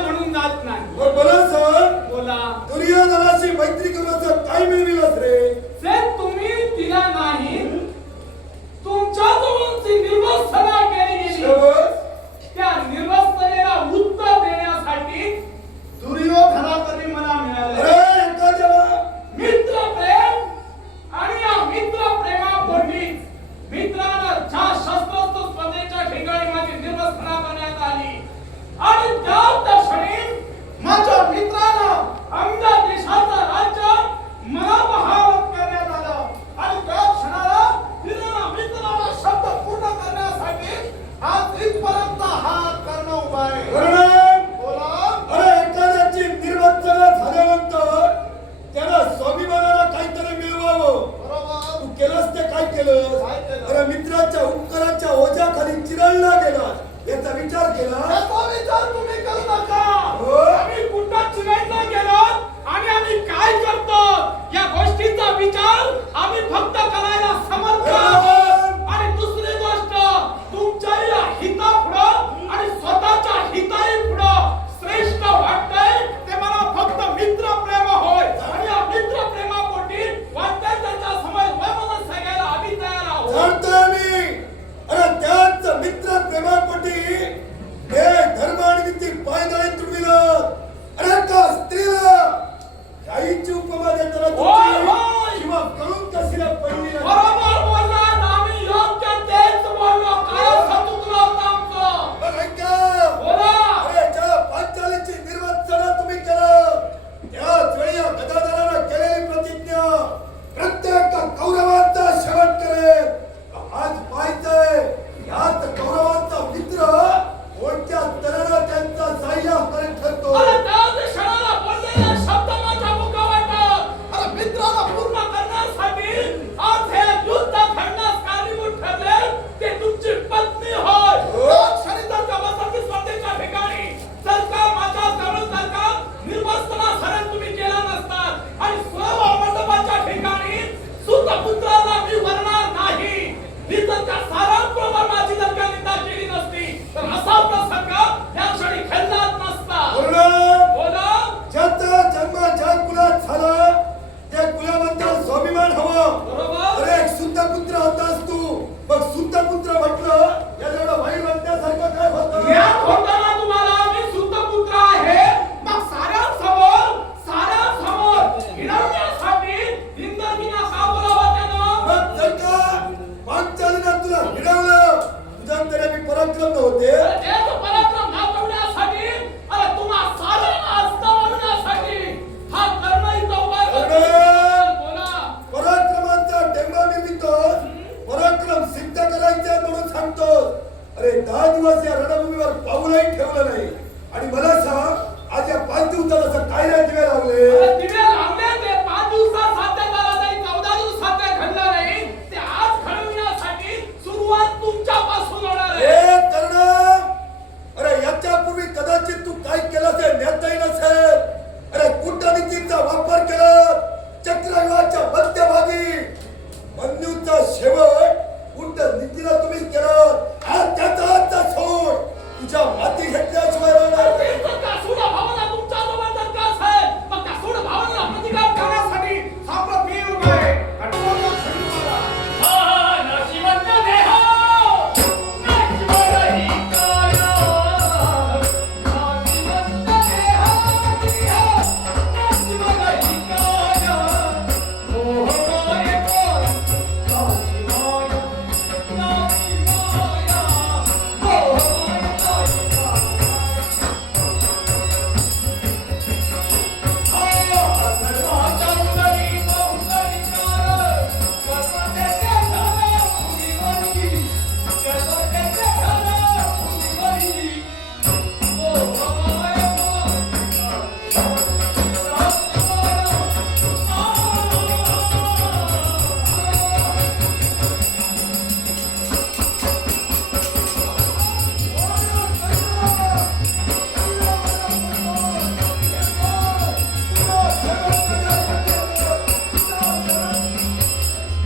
म्हणून जात नाही. मला सांग, बोला. दुर्योधनाशी मैत्री करूचं काय मिळविलंस रे? जे तुम्ही तिला नाही, तुमच्या जवळची निर्वसना केली गेली. त्या निर्वसनेला उत्तर देण्यासाठी दुर्योधनाकडे मला मिळाले मित्र प्रेम. आणि या मित्र प्रेमापोटी मित्रांना ज्या शस्त्रास्त्र स्पर्धेच्या ठिकाणी माझी निर्वसना करण्यात आली आणि त्याच क्षणी माझ्या मित्राला आमच्या देशाचा राज्य महाभारत करण्यात आलं आणि त्या क्षणाला तिला मित्राला शब्द पूर्ण करण्यासाठी आज इथपर्यंत हा करणं उभा आहे. एखाद्याची निर्वचना झाल्यानंतर त्याला स्वाभिमानाला काहीतरी मिळवावं. तू केलंस ते काय केलं? अरे मित्राच्या उपकाराच्या ओझ्याखाली चिरडला गेला. याचा विचार केला? याचा विचार तुम्ही करू नका. आम्ही कुठं चिरडला गेलो आणि आम्ही काय करतो या गोष्टीचा विचार आम्ही फक्त करायला समर्थ आहोत. आणि दुसरी गोष्ट, तुमच्या या हितापुढं आणि स्वतःच्या हिताही पुढं श्रेष्ठ वाटतंय ते मला फक्त मित्र प्रेम होय. आणि या मित्र प्रेमापोटी वाटतंय त्याच्या समोर वैमनस्य सगळ्याला आम्ही तयार आहोत. जाणतोय मी. अरे त्याच मित्र प्रेमापोटी हे धर्म आणि नीती पायदळी तुडविलं. अरे का स्त्रीला काहीची उपमा देताना किंवा करून कशीला पडली बरोबर बोलला. आम्ही योग्य तेच बोललो. काय चुकलं होतं आमचं? बोला. अरे ज्या पांचालीची निर्वचना तुम्ही केलं त्याच वेळी या गदाधरानं केलेली प्रतिज्ञा प्रत्येक कौरवांचा शेवट करेल. आज पाहायचंय याच कौरवांचा मित्र कोणत्या तऱ्हेनं त्यांचा सहाय्यकारी ठरतो. अरे त्याच क्षणाला बोललेला शब्द माझ्या मुखावर. अरे मित्राला पूर्ण करण्यासाठी आज हे युद्ध घडण्यास कारणीभूत ठरले ते तुमची पत्नी होय. त्याच क्षणी जर का वसंती स्पर्धेच्या ठिकाणी जर का माझ्या जवळ जर का निर्वसना सरण तुम्ही केला नसतात आणि सर्व मंडपाच्या ठिकाणी सुतपुत्राला मी वरणार नाही, मी जर का सारांबरोबर माझी जर का निंदा केली नसती तर असा प्रसंग त्या क्षणी घडलाच नसता. बोला. ज्याचा जन्म ज्या कुलात झाला त्या कुलाबद्दल स्वाभिमान हवं. बरोबर. अरे एक सुद्धा पुत्र होतास तू. मग सुद्धा पुत्र म्हटलं याला वाईट वाटण्यासारखं काय होतं? ज्ञात होताना तुम्हाला मी सुतपुत्र आहे. मग साऱ्यांसमोर हिणवण्यासाठी इंद्रजींना का बोलावं त्यानं? मग जर का पांचालीनं तुला हिणवलं तुझ्या तरी मी पराक्रम होते. तेच पराक्रम दाखवण्यासाठी अरे तुम्हा साऱ्यांना अस्तावण्यासाठी हा कर्ण इथं उभा आहे. बोला. पराक्रमाचा टेंबा मिळतो. पराक्रम सिद्ध करायचे म्हणून सांगतो. अरे 10 दिवस या रणभूमीवर पाऊलही ठेवलं नाही आणि मला सांग आज या 5 दिवसात असं काय नाही दिवे लावले? दिवे लावले ते 5 दिवसात साध्य झाला नाही, 14 दिवसात ते घडलं नाही. ते आज घडविण्यासाठी सुरुवात तुमच्यापासून होणार आहे. हे तरुणा, अरे याच्यापूर्वी कदाचित तू काय केलं ते नेताही नसेल. अरे कूटनीतीचा वापर केला. चक्रव्यूहाच्या मध्यभागी मन्यूचा शेवट